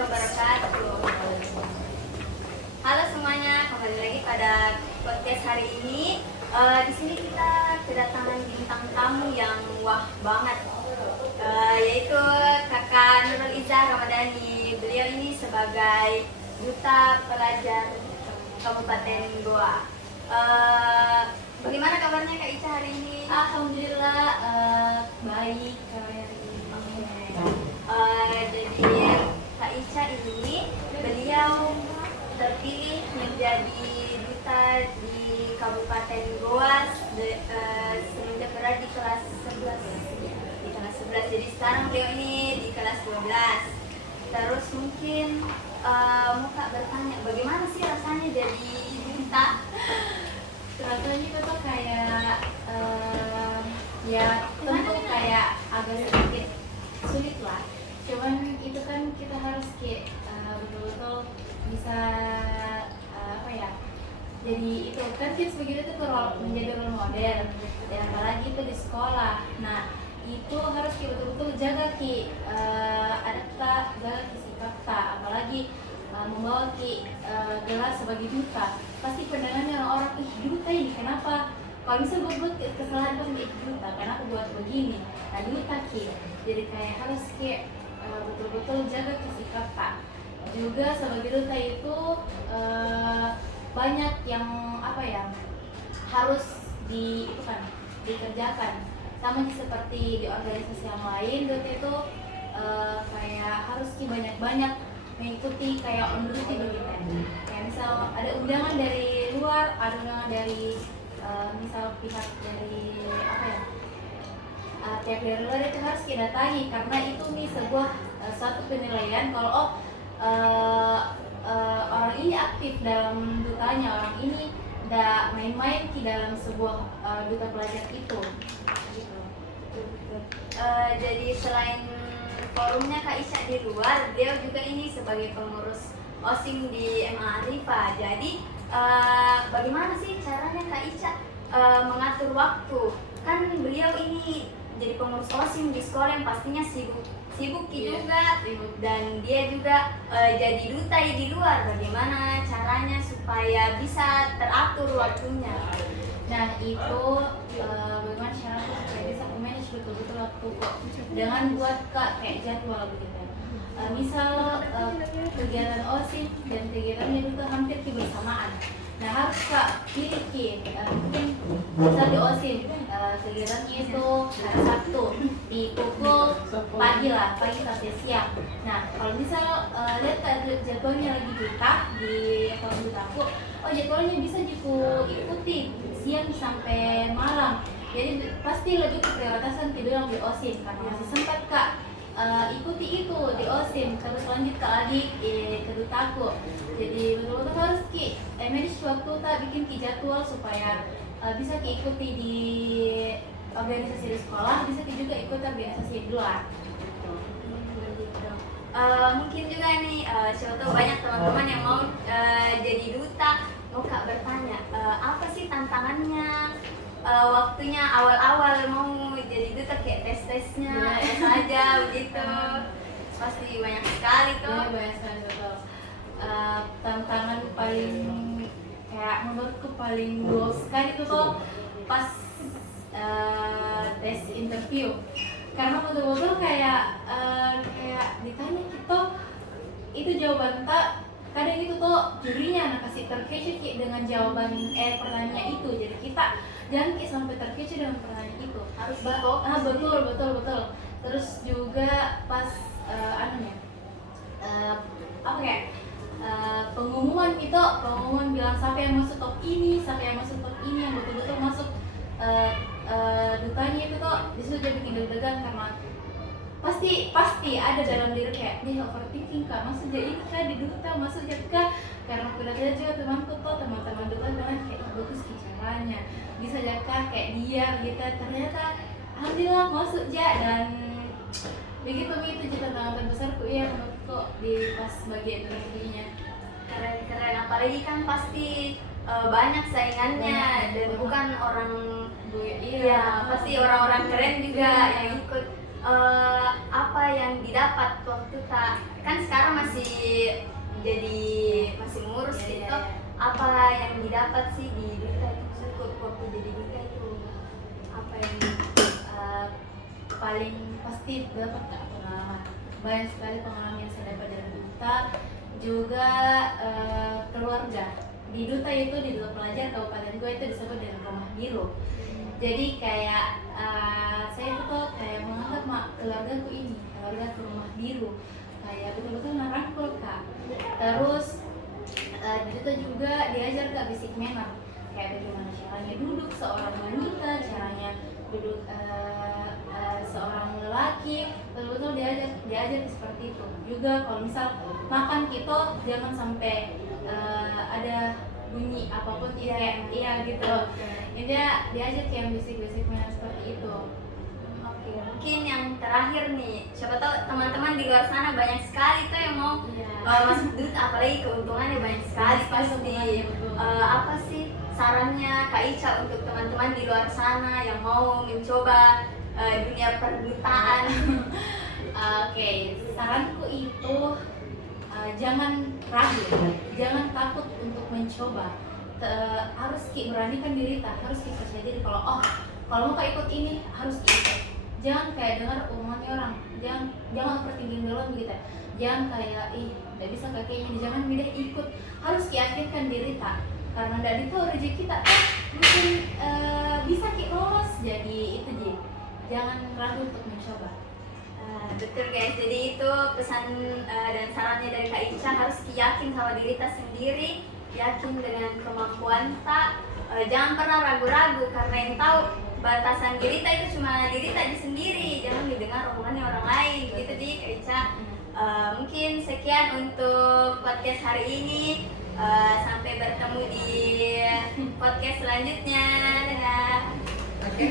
wabarakatuh. Halo semuanya, kembali lagi pada podcast hari ini. Di sini kita kedatangan bintang tamu yang wah banget, yaitu Kakak Nurul Izzah Ramadhani. Beliau ini sebagai duta pelajar Kabupaten Goa. Bagaimana kabarnya Kak Ica hari ini? Alhamdulillah baik hari ini. Jadi Kak Ica ini beliau terpilih menjadi duta di Kabupaten Goa semenjak berada di kelas 11. Di kelas 11. Jadi sekarang beliau ini di kelas 12. Terus mungkin mau Kak bertanya bagaimana sih rasanya jadi duta? Rasanya itu tuh kayak ya tentu kayak agak sedikit sulit lah. Cuman itu kan kita harus kayak betul-betul bisa apa ya? Jadi itu kan kita sebagai itu menjadi role model, dan apalagi itu di sekolah. Nah itu harus kita betul-betul jaga jaga sikap tak, apalagi membawa gelar sebagai duta. Pasti pandangannya orang duta ini kenapa? Kalau misal buat kesalahan pasti duta, kenapa buat begini? Nah duta jadi kayak harus betul-betul jaga sikap tak. Juga sebagai duta itu banyak yang apa ya harus dikerjakan. Sama seperti di organisasi yang lain, duta itu kayak harus banyak-banyak mengikuti kayak on-duty begitu. Kayak misal ada undangan dari luar, ada undangan dari misal pihak dari apa ya, pihak dari luar itu harus kita datangi, karena itu nih sebuah suatu penilaian kalau orang ini aktif dalam dutanya, orang ini tidak main-main di dalam sebuah duta pelajar itu. Gitu. Jadi selain forumnya Kak Ica di luar, dia juga ini sebagai pengurus OSIM di MA Arifa. Jadi bagaimana sih caranya Kak Ica mengatur waktu? Kan beliau ini jadi pengurus OSIM di sekolah yang pastinya sibuk juga, dan dia juga jadi duta di luar. Bagaimana caranya supaya bisa teratur waktunya? Nah itu bagaimana caranya supaya bisa manage betul-betul waktu dengan buat kayak jadwal begitu. Misal kegiatan OSIM dan kegiatannya itu hampir bersamaan. Nah harus pilih mungkin misal di OSIM kegiatannya itu hari Sabtu di pukul pagi sampai siang. Nah kalau misal lihat jadwalnya lagi di akun dutaku, jadwalnya bisa ikuti siang sampai malam. Jadi pasti lebih keprioritasan tidur di OSIM karena masih sempat ikuti itu di OSIM, terus lanjut lagi ke dutaku. Jadi betul-betul harus manage waktu bikin jadwal supaya bisa ikuti di organisasi di sekolah, bisa juga ikut organisasi di luar. Mungkin juga nih siapa tahu banyak teman-teman yang mau jadi duta. Mau Kak bertanya apa sih tantangannya, waktunya awal-awal mau jadi duta, kayak tes-tesnya saja begitu. Pasti banyak sekali tuh. Ya, banyak sekali betul. Tantangan paling kayak menurutku paling goals sekali itu tuh pas tes interview, karena betul-betul kayak ditanya kita itu jawaban tak, kadang itu tuh jurinya kasih terkecoh dengan jawaban pertanyaan itu. Jadi kita jangan sampai terkecoh dengan pertanyaan itu, harus betul. Terus juga pas pengumuman bilang siapa yang masuk top ini yang betul-betul masuk dutanya itu tuh disitu jadi bikin deg-degan, karena pasti ada dalam diri kayak dia overthinking masuk jadi ini di duta, masuk jadi karena udah ada juga teman-teman duta bilang kayak bagus caranya bisa jadi kayak dia gitu. Ternyata alhamdulillah masuk dan begitu tantangan terbesarku menurutku di pas bagian interviewnya. Keren, apalagi kan pasti banyak saingannya dan bukan orang pasti orang-orang keren juga yang ikut. apa yang didapat waktu kan sekarang masih jadi masih ngurus Iya, gitu, iya. apa yang didapat sih di duta itu, maksudku waktu jadi duta itu apa yang Paling pasti dapat Kak pengalaman. Banyak sekali pengalaman yang saya dapat dari duta, juga keluarga. Di duta itu di duta pelajar kabupaten gue itu disebut dengan rumah biru. Jadi kayak saya tuh kayak menganggap keluargaku ini keluarga ke rumah biru, kayak betul-betul merangkul Kak. Terus di situ juga diajar Kak basic manner, kayak bagaimana caranya duduk seorang wanita, caranya duduk seorang lelaki, betul-betul diajar seperti itu. Juga kalau misal makan kita jangan sampai ada bunyi apapun, iya gitu. Intinya diajar kayak basic manner seperti itu. Oke, mungkin yang terakhir nih, siapa tahu teman-teman di luar sana banyak sekali tuh yang mau masuk duta, apalagi keuntungannya banyak sekali Banyak sekali pasti. keuntungannya, betul. Apa sih sarannya Kak Ica untuk teman-teman di luar sana yang mau mencoba dunia perdutaan? Oke, saranku itu jangan ragu, jangan takut untuk mencoba. Harus beranikan diri, harus percaya diri kalau mau ikut ini harus ikut. Jangan kayak dengar omongannya orang, jangan overthinking dulu begitu. Jangan kayak tidak bisa kayaknya, jangan mudah ikut. Harus yakinkan diri karena dari itu rezeki kita mungkin bisa lolos, jadi itu dia. Jangan ragu untuk mencoba. Betul guys, jadi itu pesan dan sarannya dari Kak Ica, harus yakin sama diri sendiri, yakin dengan kemampuan jangan pernah ragu-ragu, karena yang tahu batasan diri itu cuma diri sendiri, jangan didengar omongannya orang lain gitu di Kak Ica. Mungkin sekian untuk podcast hari ini. Sampai bertemu di podcast selanjutnya. Dadah. Oke.